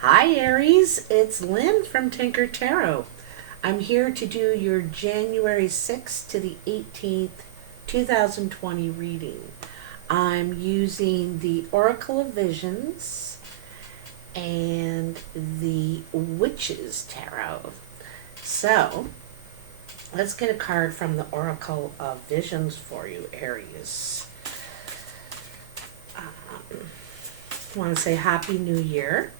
Hi Aries, it's Lynn from Tinker Tarot. I'm here to do your January 6th to the 18th, 2020 reading. I'm using the Oracle of Visions and the Witches Tarot. So, let's get a card from the Oracle of Visions for you, Aries. I want to say Happy New Year.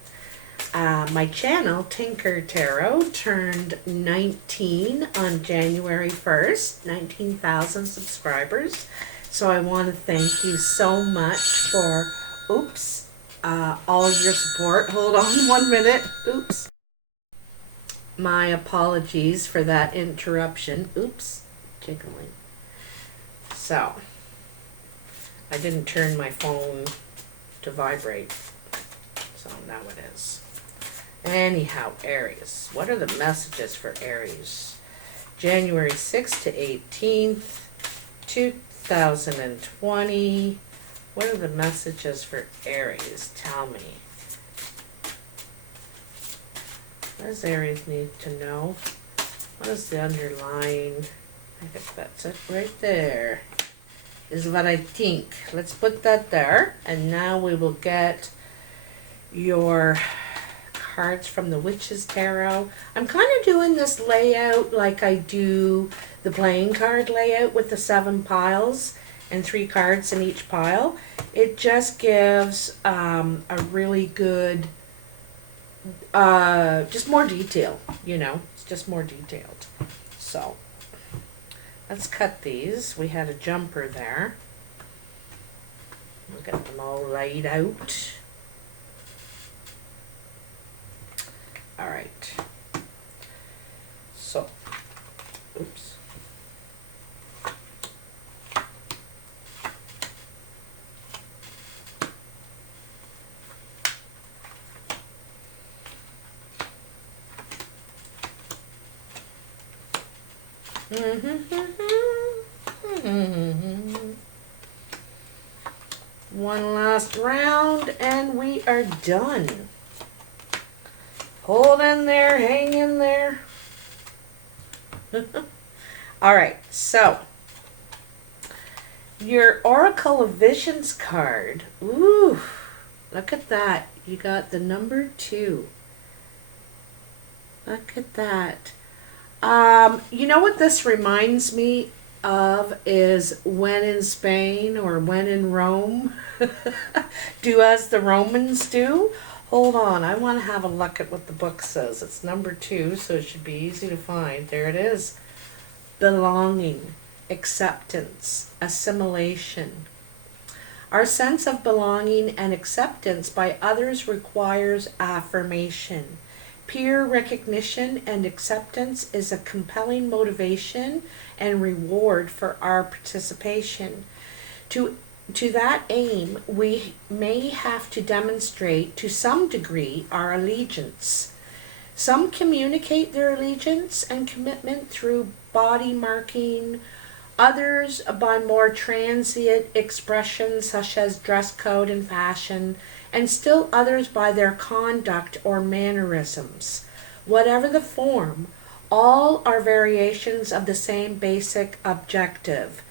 My channel, Tinker Tarot, turned 19 on January 1st, 19,000 subscribers. So I want to thank you so much for, all of your support. Hold on 1 minute. Oops. My apologies for that interruption. Oops, jiggling. So, I didn't turn my phone to vibrate. So now it is. Anyhow, Aries. What are the messages for Aries? January 6th to 18th, 2020. What are the messages for Aries? Tell me. What does Aries need to know? What is the underlying? I think that's it right there. Is what I think. Let's put that there. And now we will get your cards from the Witches Tarot. I'm kind of doing this layout like I do the playing card layout with the 7 piles and 3 cards in each pile. It just gives a really good, just more detail, it's just more detailed. So, let's cut these. We had a jumper there. We'll get them all laid out. All right. So, oops. One last round and we are done. Hold in there, hang in there. All right, so your Oracle of Visions card. Ooh, look at that. You got the number 2. Look at that. You know what this reminds me of is when in Spain or when in Rome. Do as the Romans do. Hold on, I want to have a look at what the book says. It's number 2, so it should be easy to find. There it is. Belonging, acceptance, assimilation. Our sense of belonging and acceptance by others requires affirmation. Peer recognition and acceptance is a compelling motivation and reward for our participation. To that aim, we may have to demonstrate to some degree our allegiance. Some communicate their allegiance and commitment through body marking, others by more transient expressions such as dress code and fashion, and still others by their conduct or mannerisms. Whatever the form, all are variations of the same basic objective,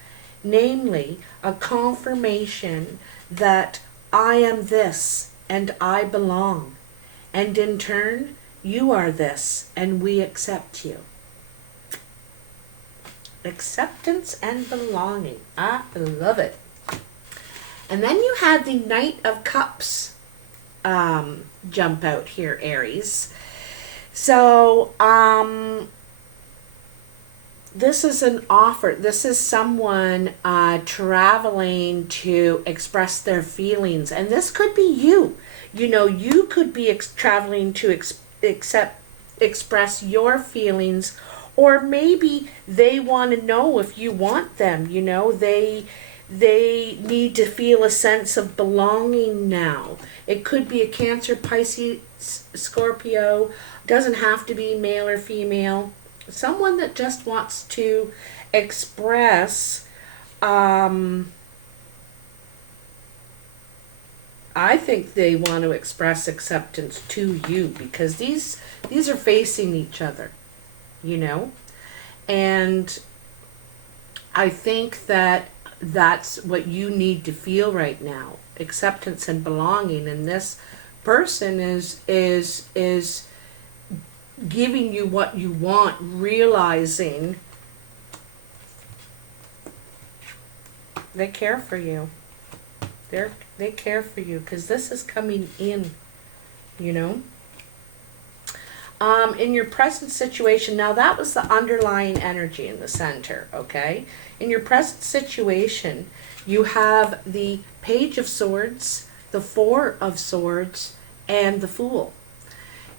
namely a confirmation that I am this and I belong, and in turn you are this and we accept you. Acceptance and belonging. I love it. And then you had the Knight of Cups jump out here, Aries. So, this is an offer. This is someone traveling to express their feelings. And this could be you. You could be traveling to express your feelings. Or maybe they want to know if you want them. They need to feel a sense of belonging now. It could be a Cancer, Pisces, Scorpio. Doesn't have to be male or female. Someone that just wants to express I think they want to express acceptance to you, because these are facing each other, you know? And I think that that's what you need to feel right now, acceptance and belonging. And this person is giving you what you want, realizing they care for you. They care for you, because this is coming in, you know. In your present situation, now that was the underlying energy in the center, okay? In your present situation, you have the Page of Swords, the Four of Swords, and the Fool.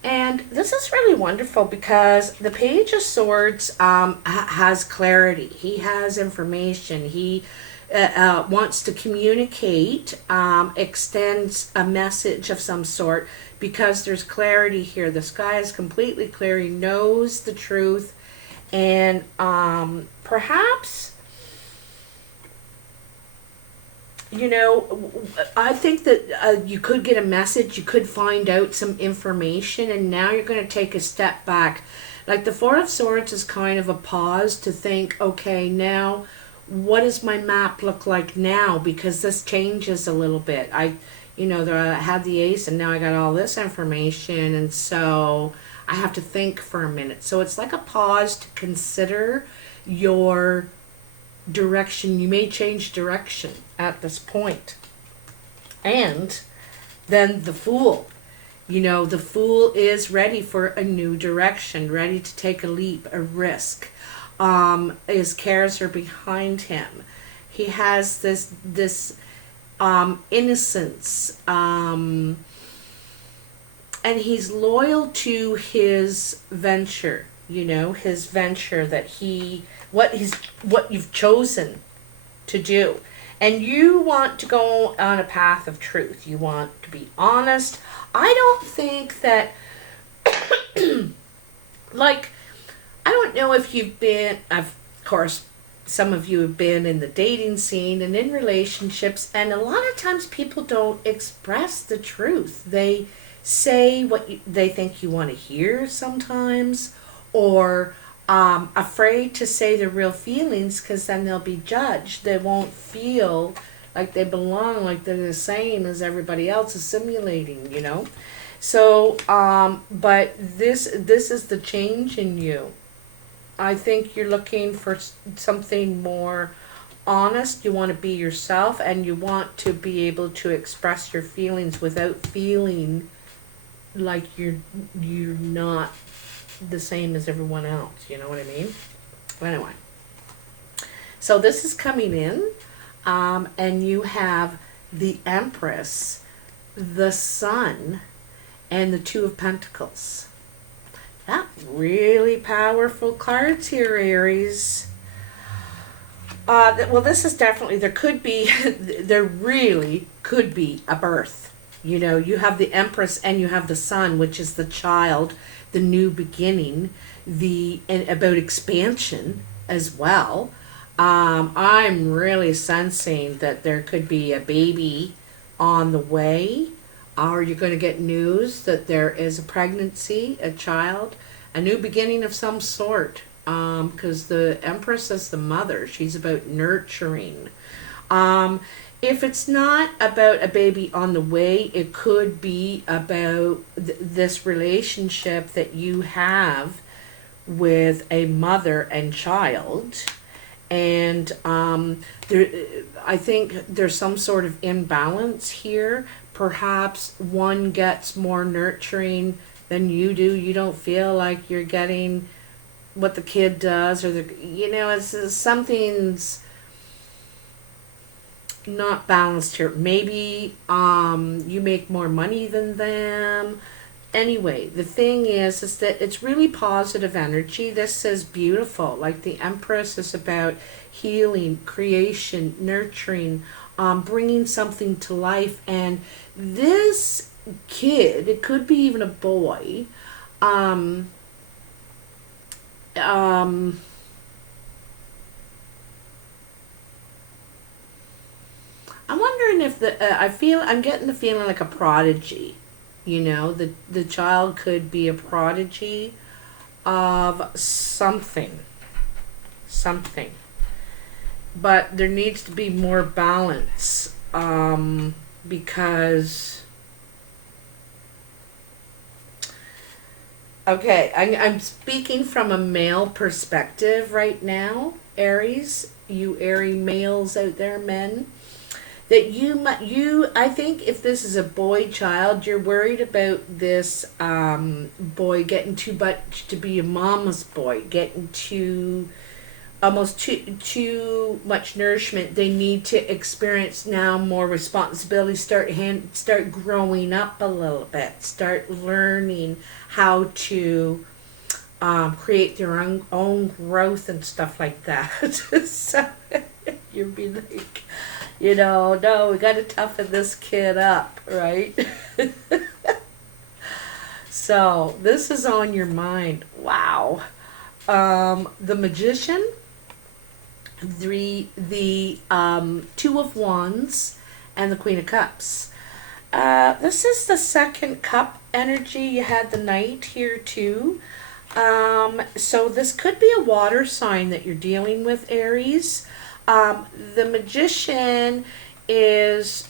And this is really wonderful, because the Page of Swords has clarity. He has information. He wants to communicate, extends a message of some sort, because there's clarity here. The sky is completely clear. He knows the truth. And perhaps, you know, I think that you could get a message, you could find out some information, and now you're going to take a step back. Like the Four of Swords is kind of a pause to think, okay, now what does my map look like now? Because this changes a little bit. I had the Ace, and now I got all this information, and so I have to think for a minute. So it's like a pause to consider your direction. You may change direction at this point. And then the Fool. You know, the Fool is ready for a new direction, ready to take a leap, a risk. His cares are behind him. He has this innocence, and he's loyal to his venture. You know, his venture that what you've chosen to do, and you want to go on a path of truth. You want to be honest. I don't think that, like, I don't know if you've been, of course, some of you have been in the dating scene and in relationships, and a lot of times people don't express the truth. They say what they think you want to hear sometimes, or afraid to say their real feelings, because then they'll be judged. They won't feel like they belong, like they're the same as everybody else, is simulating, you know. So, but this is the change in you. I think you're looking for something more honest. You want to be yourself, and you want to be able to express your feelings without feeling like you're not the same as everyone else. You know what I mean? Anyway, so this is coming in, and you have the Empress, the Sun, and the Two of Pentacles. Yeah, really powerful cards here, Aries. Well, this is definitely, there really could be a birth. You know, you have the Empress and you have the Sun, which is the child, the new beginning, and about expansion as well. I'm really sensing that there could be a baby on the way. Or you're going to get news that there is a pregnancy, a child, a new beginning of some sort. Because the Empress is the mother. She's about nurturing. If it's not about a baby on the way, it could be about this relationship that you have with a mother and child. And I think there's some sort of imbalance here. Perhaps one gets more nurturing than you do. You don't feel like you're getting what the kid does, or it's something's not balanced here. Maybe you make more money than them. Anyway, the thing is that it's really positive energy. This is beautiful. Like the Empress is about healing, creation, nurturing, bringing something to life. And this kid, it could be even a boy, I'm wondering if I'm getting the feeling like a prodigy. You know, the child could be a prodigy of something. Something. But there needs to be more balance. Because okay, I'm speaking from a male perspective right now, Aries. You airy males out there, men. That I think if this is a boy child, you're worried about this boy getting too much to be a mama's boy, getting too much nourishment. They need to experience now more responsibility, start growing up a little bit, start learning how to create their own growth and stuff like that. So you'd be like, no, we got to toughen this kid up, right? So this is on your mind. Wow. The Magician, the Two of Wands, and the Queen of Cups. This is the second cup energy. You had the Knight here too. So this could be a water sign that you're dealing with, Aries. The Magician is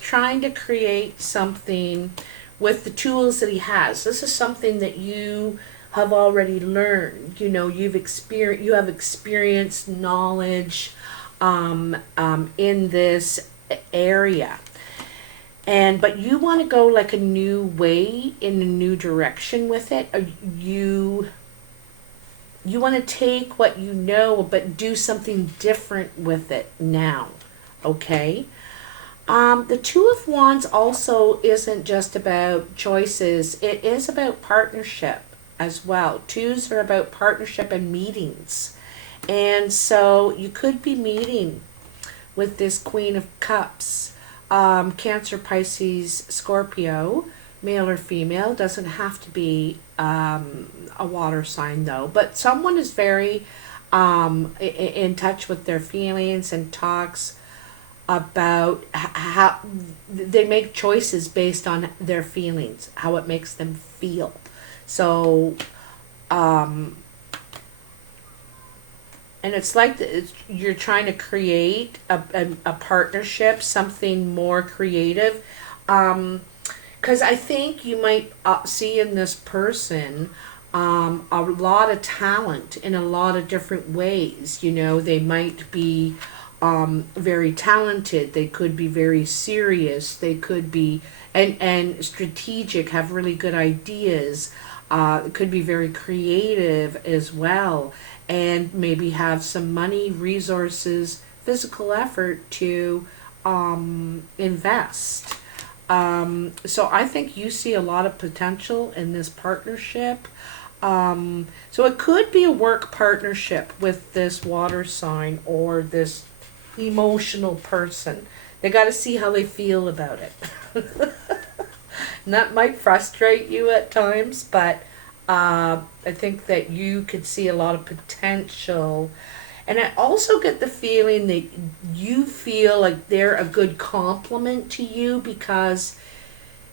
trying to create something with the tools that he has. This is something that you have already learned. You have experienced knowledge in this area. But you want to go like a new way, in a new direction with it. You want to take what you know, but do something different with it now. Okay? The Two of Wands also isn't just about choices. It is about partnership as well. Twos are about partnership and meetings. And so you could be meeting with this Queen of Cups. Cancer, Pisces, Scorpio, male or female. Doesn't have to be a water sign though. But someone is very in touch with their feelings and talks about how they make choices based on their feelings, how it makes them feel. So, and it's like you're trying to create a partnership, something more creative. Because I think you might see in this person a lot of talent in a lot of different ways. They might be very talented. They could be very serious. They could be and strategic, have really good ideas. Could be very creative as well, and maybe have some money, resources, physical effort to invest. So I think you see a lot of potential in this partnership. So it could be a work partnership with this water sign or this emotional person. They got to see how they feel about it. And that might frustrate you at times, but I think that you could see a lot of potential. And I also get the feeling that you feel like they're a good compliment to you because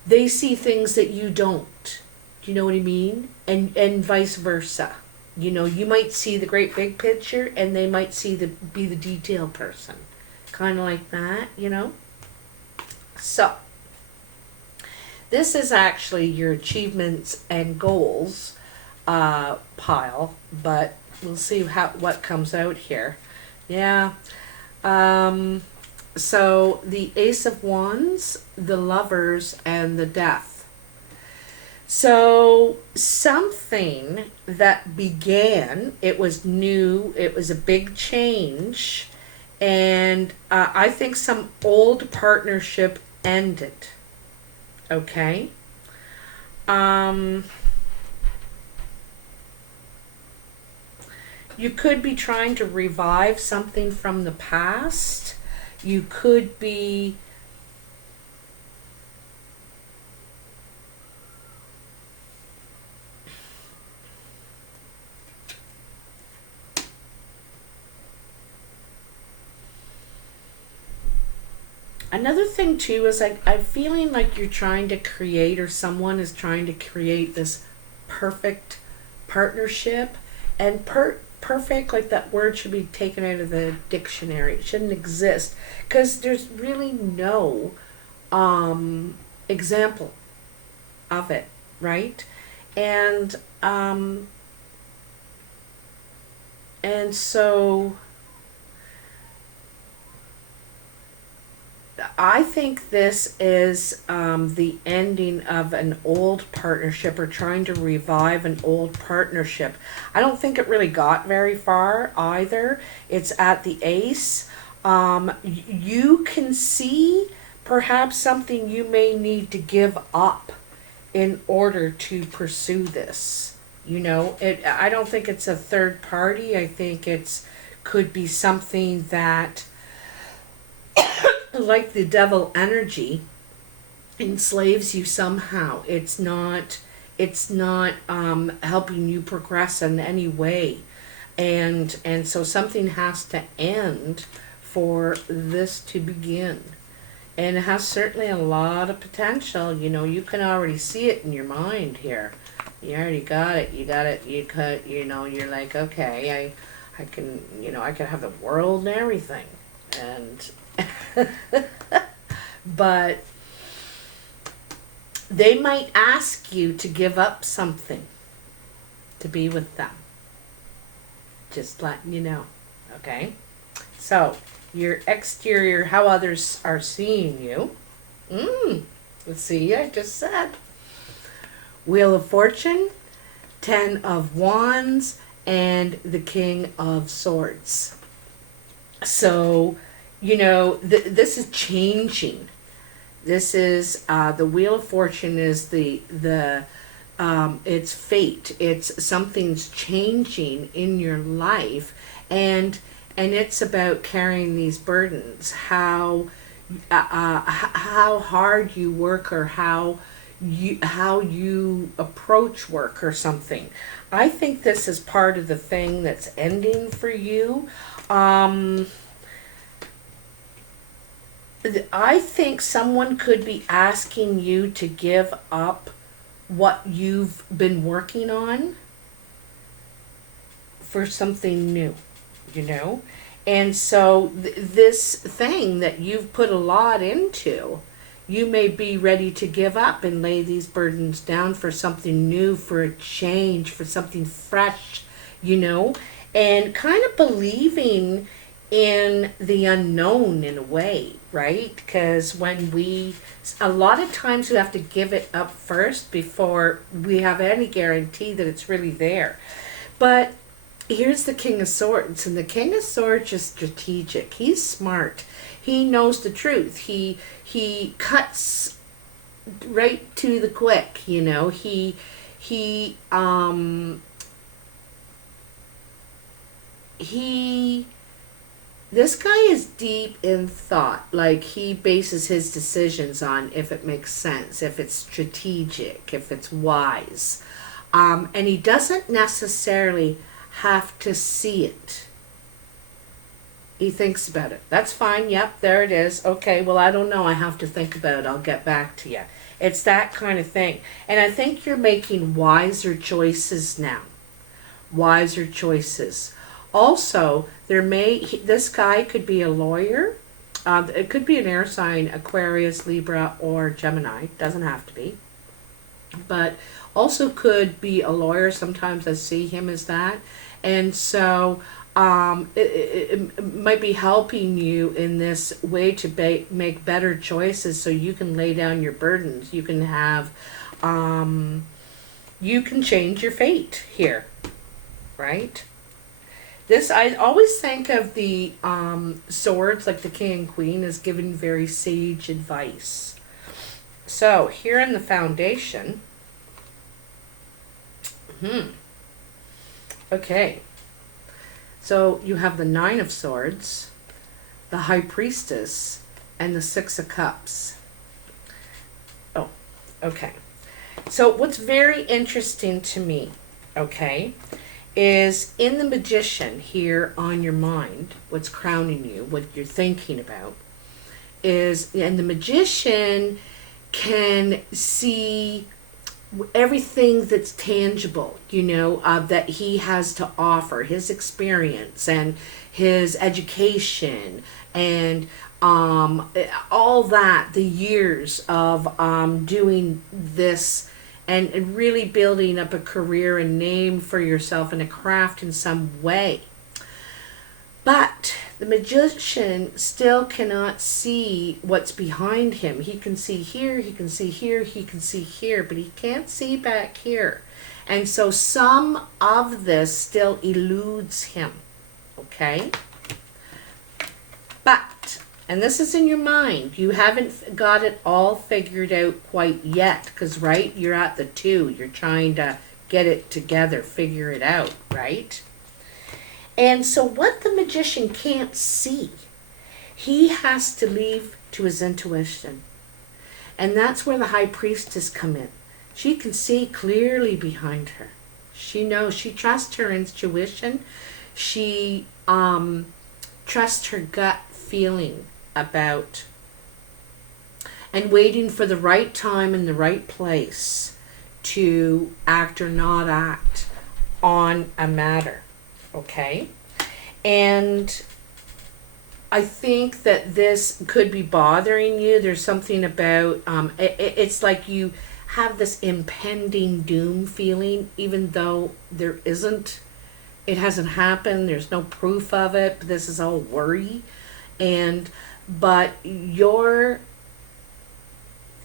they see things that you don't. Do you know what I mean? And vice versa. You might see the great big picture and they might be the detail person. Kind of like that, So, this is actually your achievements and goals pile, but we'll see what comes out here. Yeah. So the Ace of Wands, the Lovers, and the Death. So something that began, it was new, it was a big change, and I think some old partnership ended. Okay. You could be trying to revive something from the past. You could be Another thing too is I'm feeling like you're trying to create, or someone is trying to create this perfect partnership, and perfect, like that word should be taken out of the dictionary. It shouldn't exist because there's really no example of it, right? And so I think this is the ending of an old partnership, or trying to revive an old partnership. I don't think it really got very far either. It's at the ace. You can see perhaps something you may need to give up in order to pursue this. You know, I don't think it's a third party. I think it's could be something that, like the devil energy, enslaves you somehow. It's not helping you progress in any way, and so something has to end for this to begin. And it has certainly a lot of potential. You know, you can already see it in your mind here. You already got it. You got it. You could, you know, you're like, okay, I can, you know, I could have the world and everything. And but they might ask you to give up something to be with them. Just letting you know. Okay? So, your exterior, how others are seeing you. Let's see, I just said. Wheel of Fortune, 10 of Wands, and the King of Swords. So, you know, this is changing. This is, the Wheel of Fortune is it's fate. It's something's changing in your life, and it's about carrying these burdens. How hard you work, or how you approach work or something. I think this is part of the thing that's ending for you. I think someone could be asking you to give up what you've been working on for something new, you know? And so this thing that you've put a lot into, you may be ready to give up and lay these burdens down for something new, for a change, for something fresh, you know? And kind of believing in the unknown in a way, right? Because a lot of times we have to give it up first before we have any guarantee that it's really there. But here's the King of Swords, and the King of Swords is strategic. He's smart. He knows the truth. He cuts right to the quick, you know. This guy is deep in thought. Like, he bases his decisions on if it makes sense, if it's strategic, if it's wise. And he doesn't necessarily have to see it. He thinks about it. That's fine. Yep, there it is. Okay, well, I don't know. I have to think about it. I'll get back to you. It's that kind of thing. And I think you're making wiser choices now. Wiser choices. Also, this guy could be a lawyer. It could be an air sign, Aquarius, Libra, or Gemini. Doesn't have to be. But also could be a lawyer. Sometimes I see him as that. And so it might be helping you in this way to make better choices, so you can lay down your burdens. You can have, you can change your fate here, right? This, I always think of the swords, like the king and queen, as giving very sage advice. So here in the foundation, okay, so you have the 9 of Swords, the High Priestess, and the 6 of Cups. Oh, okay. So what's very interesting to me, okay, is in the Magician here on your mind, what's crowning you, what you're thinking about, and the magician can see everything that's tangible, that he has to offer, his experience and his education and all that, the years of doing this and really building up a career and name for yourself in a craft in some way. But the magician still cannot see what's behind him. He can see here, he can see here, he can see here, but he can't see back here. And so some of this still eludes him, okay? But, and this is in your mind, you haven't got it all figured out quite yet, because, right, you're at the 2. You're trying to get it together, figure it out, right? And so what the magician can't see, he has to leave to his intuition. And that's where the high priestess come in. She can see clearly behind her. She knows, she trusts her intuition. She trusts her gut feeling about and waiting for the right time and the right place to act or not act on a matter. Okay, and I think that this could be bothering you. There's something about, it's like you have this impending doom feeling, even though there isn't, it hasn't happened, there's no proof of it, but this is all worry. But and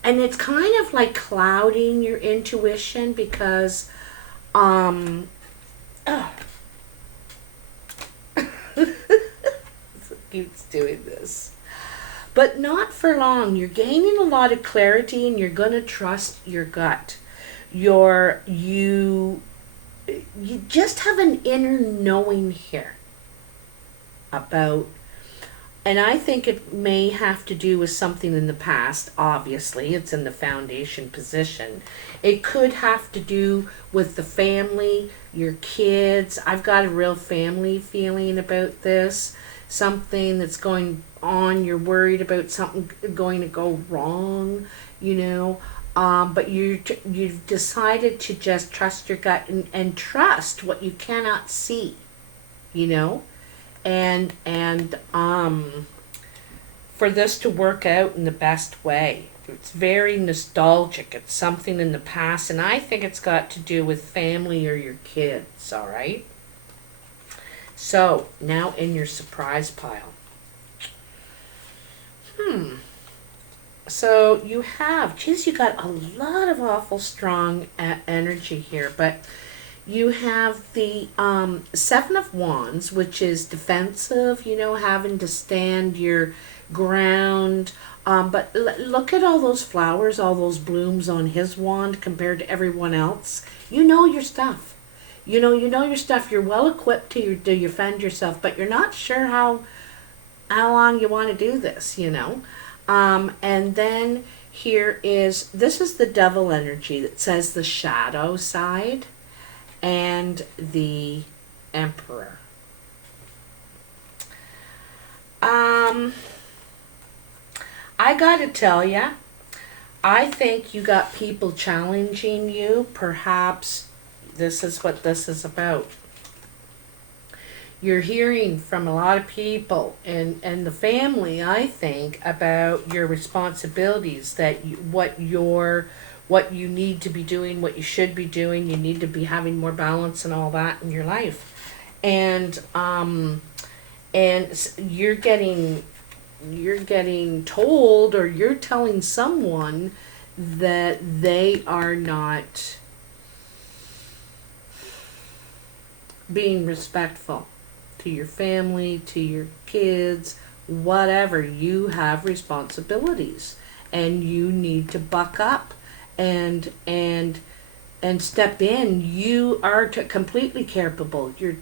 it's kind of like clouding your intuition because, keeps doing this, but not for long. You're gaining a lot of clarity and you're going to trust your gut. You just have an inner knowing here about, and I think it may have to do with something in the past. Obviously, it's in the foundation position. It could have to do with the family, your kids. I've got a real family feeling about this. Something that's going on, you're worried about something going to go wrong, but you've decided to just trust your gut and trust what you cannot see, and for this to work out in the best way. It's very nostalgic. It's something in the past, and I think it's got to do with family or your kids, all right? So, now in your surprise pile. So, you have, geez, you got a lot of awful strong energy here, but you have the 7 of Wands, which is defensive, having to stand your ground. But look at all those flowers, all those blooms on his wand compared to everyone else. You know your stuff. You know your stuff. You're well equipped to defend yourself, but you're not sure how long you want to do this, And then this is the devil energy that says the shadow side and the emperor. I gotta tell ya, I think you got people challenging you. Perhaps this is what this is about. You're hearing from a lot of people and the family, I think, about your responsibilities, that what you need to be doing, what you should be doing. You need to be having more balance and all that in your life. And you're getting told, or you're telling someone that they are not being respectful to your family, to your kids, whatever. You have responsibilities and you need to buck up and step in. You are completely capable. You're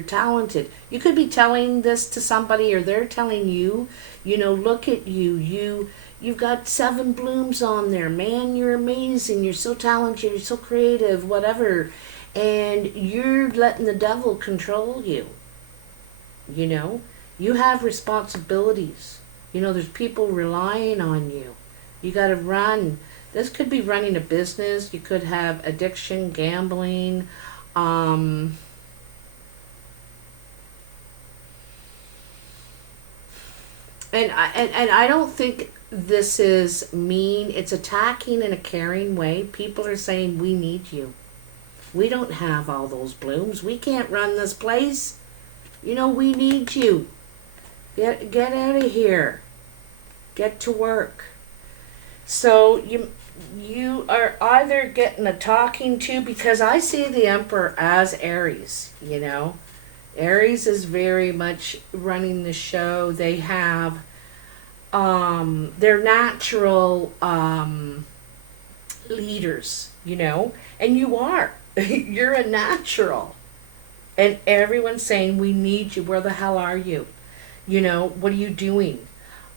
talented. You could be telling this to somebody, or they're telling you, look at you. You've got 7 blooms on there. Man, you're amazing. You're so talented. You're so creative, whatever. And you're letting the devil control you. You have responsibilities. You know, there's people relying on you. You got to run. This could be running a business. You could have addiction, gambling. Um, and I don't think this is mean. It's attacking in a caring way. People are saying, we need you. We don't have all those blooms. We can't run this place. You know, we need you. Get out of here. Get to work. So you are either getting a talking to, because I see the Emperor as Aries, you know. Aries is very much running the show. They have their natural leaders, you know, and you are. You're a natural. And everyone's saying, we need you. Where the hell are you? You know, what are you doing?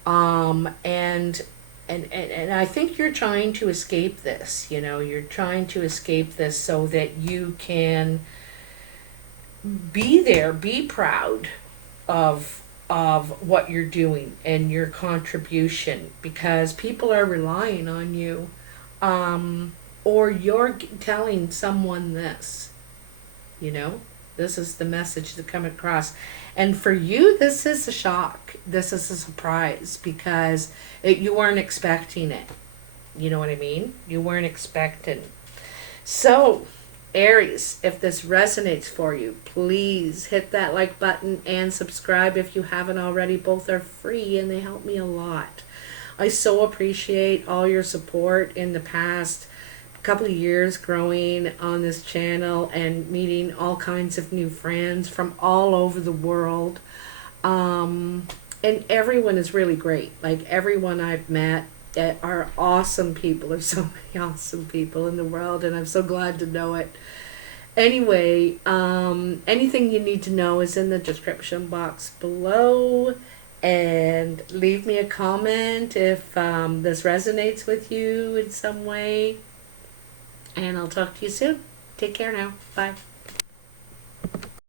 And I think you're trying to escape this, you know, you're trying to escape this so that you can be there, be proud of what you're doing and your contribution, because people are relying on you, or you're telling someone this, you know, this is the message that come across. And for you, this is a shock. This is a surprise, because you weren't expecting it. You know what I mean? You weren't expecting. So, Aries, if this resonates for you, please hit that like button and subscribe if you haven't already. Both are free and they help me a lot. I so appreciate all your support in the past couple of years growing on this channel and meeting all kinds of new friends from all over the world. And everyone is really great. Like, everyone I've met are awesome people. There's so many awesome people in the world, and I'm so glad to know it. Anyway, anything you need to know is in the description box below. And leave me a comment if this resonates with you in some way. And I'll talk to you soon. Take care now. Bye.